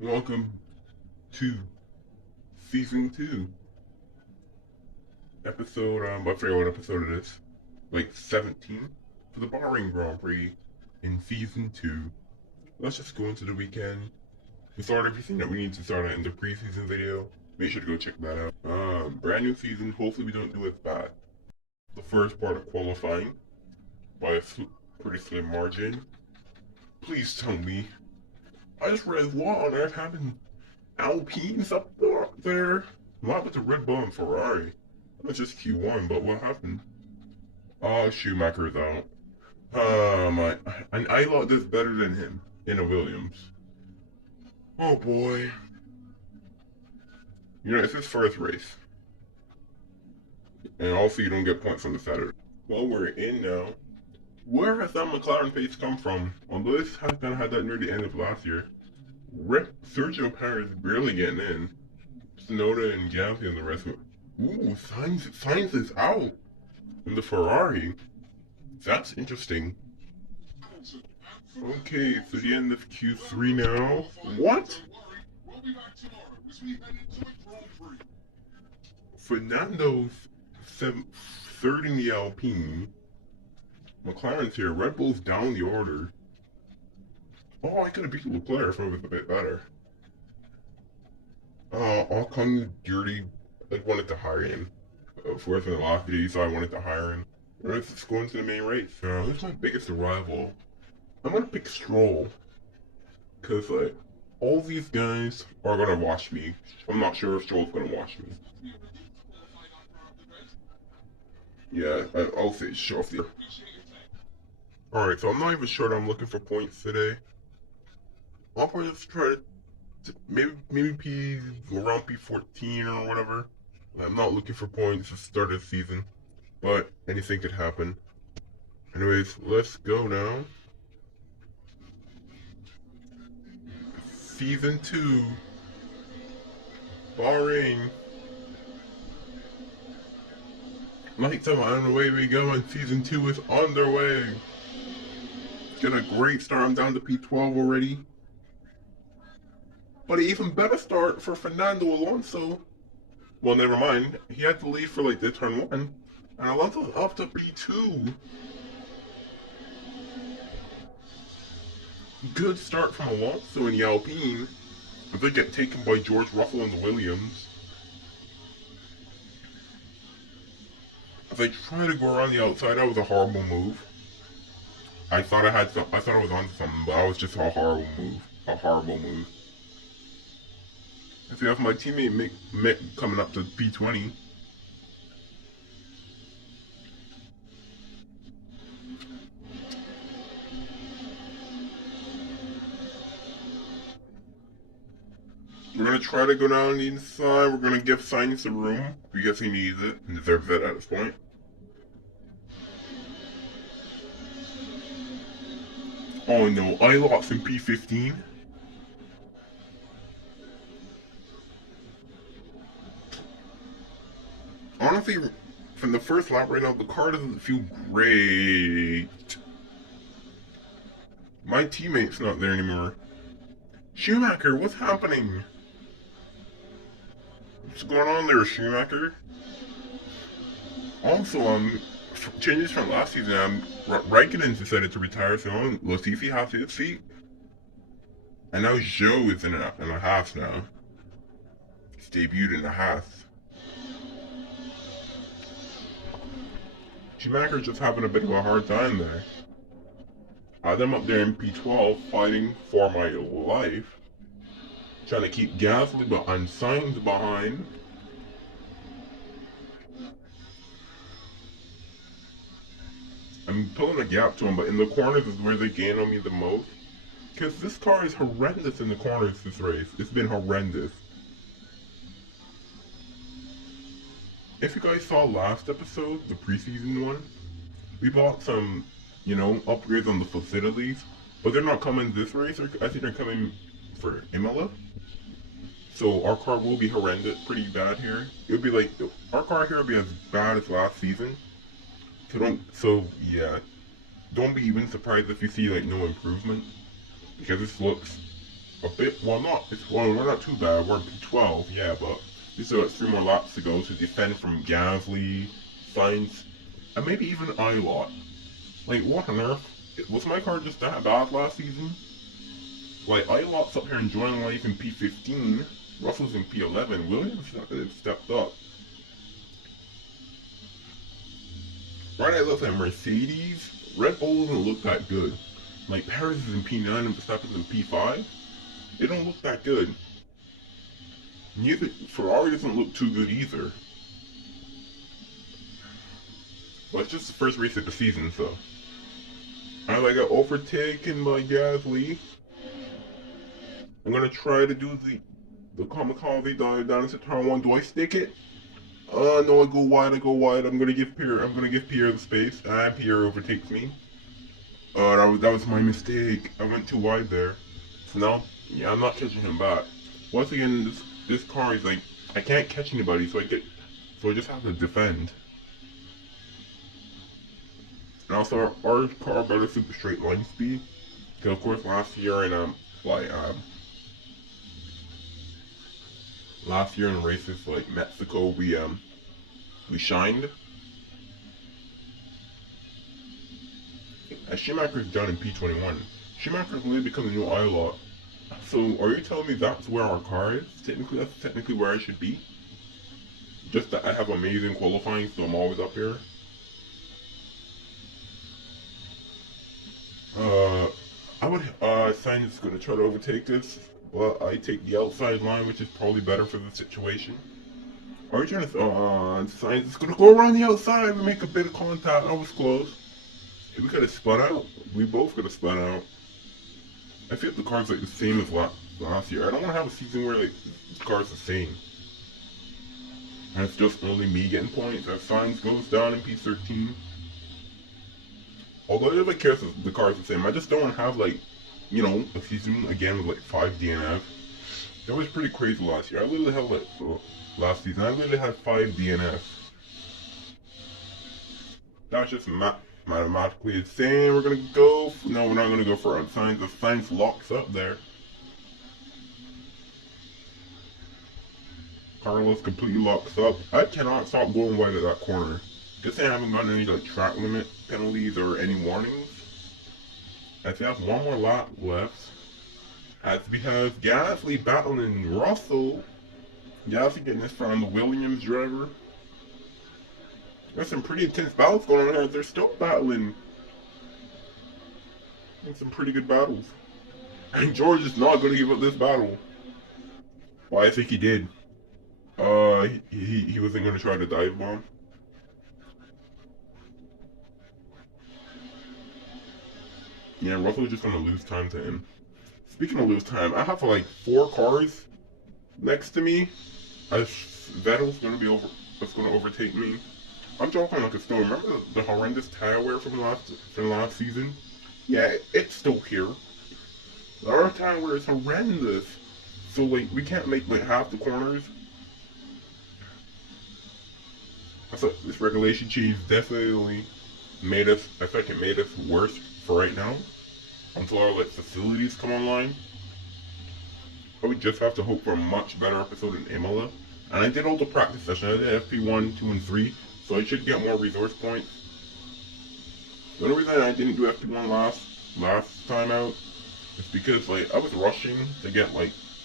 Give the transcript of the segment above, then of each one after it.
Welcome to season 2, episode, I forget what episode it is, like 17, for the Bahrain Grand Prix in season 2. Let's just go into the weekend. We started everything that we need to start out in the preseason video. Make sure to go check that out. Brand new season. Hopefully we don't do as bad. The first part of qualifying by a pretty slim margin. Please tell me. I just read what on earth happened. Alpine's up there. Not with the Red Bull and Ferrari. That's just Q1, but what happened? Oh, Schumacher's out. My. And I thought this better than him in a Williams. Oh boy. You know, it's his first race. And also, you don't get points on the Saturday. Well, we're in now. Where has that McLaren pace come from? Although this has kind of had that near the end of last year. Sergio Perez barely getting in. Tsunoda and Gasly and the rest of it. Ooh, Sainz is out in the Ferrari. That's interesting. Okay, so the end of Q3 now. What? Fernando's third in the Alpine. McLaren's here. Red Bull's down the order. Oh, I could have beat Leclerc if I was a bit better. Ocon dirty. I wanted to hire him. Fourth in the last video, so I wanted to hire him. Let's go into the main race. Who's my biggest rival? I'm gonna pick Stroll. Cause like, all these guys are gonna watch me. I'm not sure if Stroll's gonna watch me. Yeah, I'll say show off there. Alright, so I'm not even sure that I'm looking for points today. I'll probably just try to maybe P around P14 or whatever. I'm not looking for points to start the season, but anything could happen. Anyways, let's go now. Season 2, Bahrain. Lights up on the way we go, and season 2 is on their way. Get a great start. I'm down to P12 already. But an even better start for Fernando Alonso. Well, never mind. He had to leave for like the turn 1. And Alonso's up to P2. Good start from Alonso in the Alpine. But they get taken by George Russell and the Williams. If I try to go around the outside, that was a horrible move. I thought I was on something, but that was just a horrible move. A horrible move. If you have my teammate Mick coming up to P20. We're gonna try to go down the inside. We're gonna give Sainz the room because he needs it and deserves it at this point. Oh no, I lost in P15. Honestly, from the first lap right now, the car doesn't feel great. My teammate's not there anymore. Schumacher, what's happening? What's going on there, Schumacher? Also, changes from last season, Raikkonen decided to retire, so Latifi has his seat. And now Zhou is in a Haas now. He's debuted in a Haas. Schumacher's just having a bit of a hard time there. I'm up there in P12 fighting for my life. Trying to keep Gasly and Sainz behind. I'm pulling a gap to them, but in the corners is where they gain on me the most. Because this car is horrendous in the corners this race. It's been horrendous. If you guys saw last episode, the preseason one, we bought some, upgrades on the facilities, but they're not coming this race. I think they're coming for Imola. So our car will be horrendous, pretty bad here. It'll be like, our car here will be as bad as last season. Don't be even surprised if you see like no improvement. Because this looks a bit, we're not too bad. We're P12, yeah, but we still got 3 more laps to go to defend from Gasly, Sainz, and maybe even Ilott. Like, what on earth? Was my car just that bad last season? Like, Ilott's up here enjoying life in P15, Russell's in P11, Williams have stepped up. Right, I look at Mercedes, Red Bull doesn't look that good. Like, Perez is in P9 and Verstappen's in P5. They don't look that good. Neither Ferrari doesn't look too good either. Well, it's just the first race of the season, so. I got overtaken by Gasly. I'm gonna try to do the kamikaze dive down into turn 1. Do I stick it? No, I go wide. I'm gonna give Pierre the space, and Pierre overtakes me. That was my mistake. I went too wide there. So now, yeah, I'm not catching him back. Once again, this car is like, I can't catch anybody, so I just have to defend. And also, our car better suit the straight line speed. Because of course, last year in races like Mexico, we shined. And Schumacher's down in P21. Schumacher's really become the new Ilott. So, are you telling me that's where our car is? That's technically where I should be? Just that I have amazing qualifying, so I'm always up here? Sainz is gonna try to overtake this, but I take the outside line, which is probably better for the situation. Are you trying to, Sainz is gonna go around the outside and make a bit of contact. I was close. If we could have spun out, we both could have spun out. I feel like the car's like the same as last year. I don't want to have a season where like the car's the same. And it's just only me getting points as Sainz goes down in P13. Although I don't care if the car's the same, I just don't want to have like, a season again with like 5 DNF. That was pretty crazy last year. I literally had last season, I literally had 5 DNFs. That's just mathematically insane. We're not gonna go for Sainz. The Sainz locks up there. Carlos completely locks up. I cannot stop going wide at that corner. Just saying I haven't gotten any like track limit penalties or any warnings. I think I have 1 more lap left. As we have Gasly battling Russell. Gasly getting this from the Williams driver. There's some pretty intense battles going on here. They're still battling. And some pretty good battles. And George is not going to give up this battle. Well, I think he did. He wasn't going to try to dive bomb. Yeah, Russell's just going to lose time to him. Speaking of lose time, I have like 4 cars next to me. Vettel's going to be that's going to overtake me. I'm joking like it's still. Remember the horrendous tire wear from last season? Yeah, it's still here. Our tire wear is horrendous. So like we can't make like half the corners. I thought this regulation change definitely made us. I think it made us worse for right now. Until our like facilities come online. But we just have to hope for a much better episode in Imola. And I did all the practice sessions. I did FP1, 2, and 3. So I should get more resource points. The only reason I didn't do FP1 last time out is because like I was rushing to get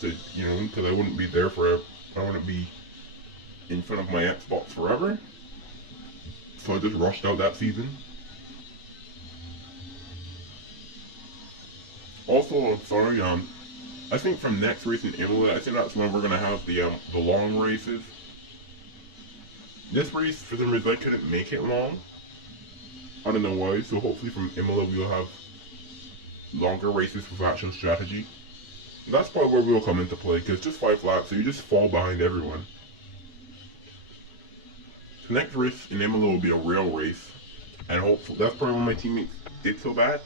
because I wouldn't be there forever. I wouldn't be in front of my Xbox forever. So I just rushed out that season. Also, I'm sorry, I think from next race in Imola, I think that's when we're gonna have the long races. This race, for some reason, I couldn't make it long. I don't know why, so hopefully from Imola we'll have longer races with actual strategy. That's probably where we'll come into play, because just 5 laps, so you just fall behind everyone. The next race in Imola will be a real race, and hopefully that's probably when my teammates did so bad.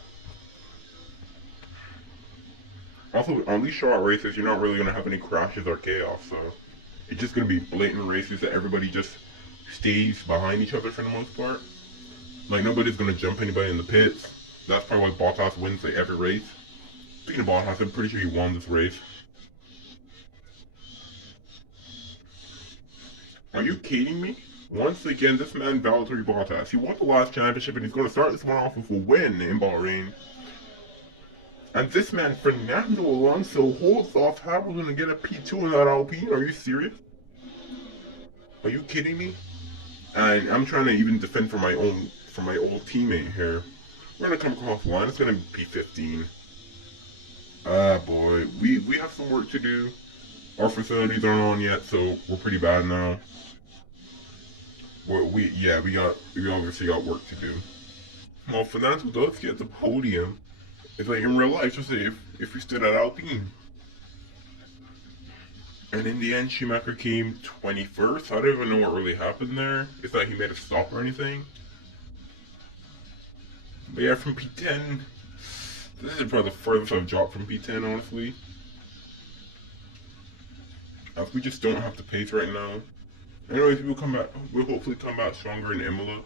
Also, on these short races, you're not really going to have any crashes or chaos, so it's just going to be blatant races that everybody just stays behind each other for the most part. Like, nobody's going to jump anybody in the pits. That's probably why Bottas wins like every race. Speaking of Bottas, I'm pretty sure he won this race. Are you kidding me? Once again, this man Valtteri Bottas, he won the last championship and he's going to start this one off with a win in Bahrain. And this man, Fernando Alonso, holds off Hamilton to get a P2 in that Alpine. Are you serious? Are you kidding me? And I'm trying to even defend for my old teammate here. We're gonna come across the line. It's gonna be P15. Ah, boy, we have some work to do. Our facilities aren't on yet, so we're pretty bad now. We obviously got work to do. Well, Fernando does get the podium. It's like in real life, just say if we stood at Alpine. And in the end, Schumacher came 21st. I don't even know what really happened there. It's not like he made a stop or anything. But yeah, from P10, this is probably the furthest I've dropped from P10, honestly. If we just don't have to pace right now. Anyways, we'll hopefully come back stronger in Imola.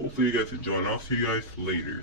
Hopefully you guys enjoy, and I'll see you guys later.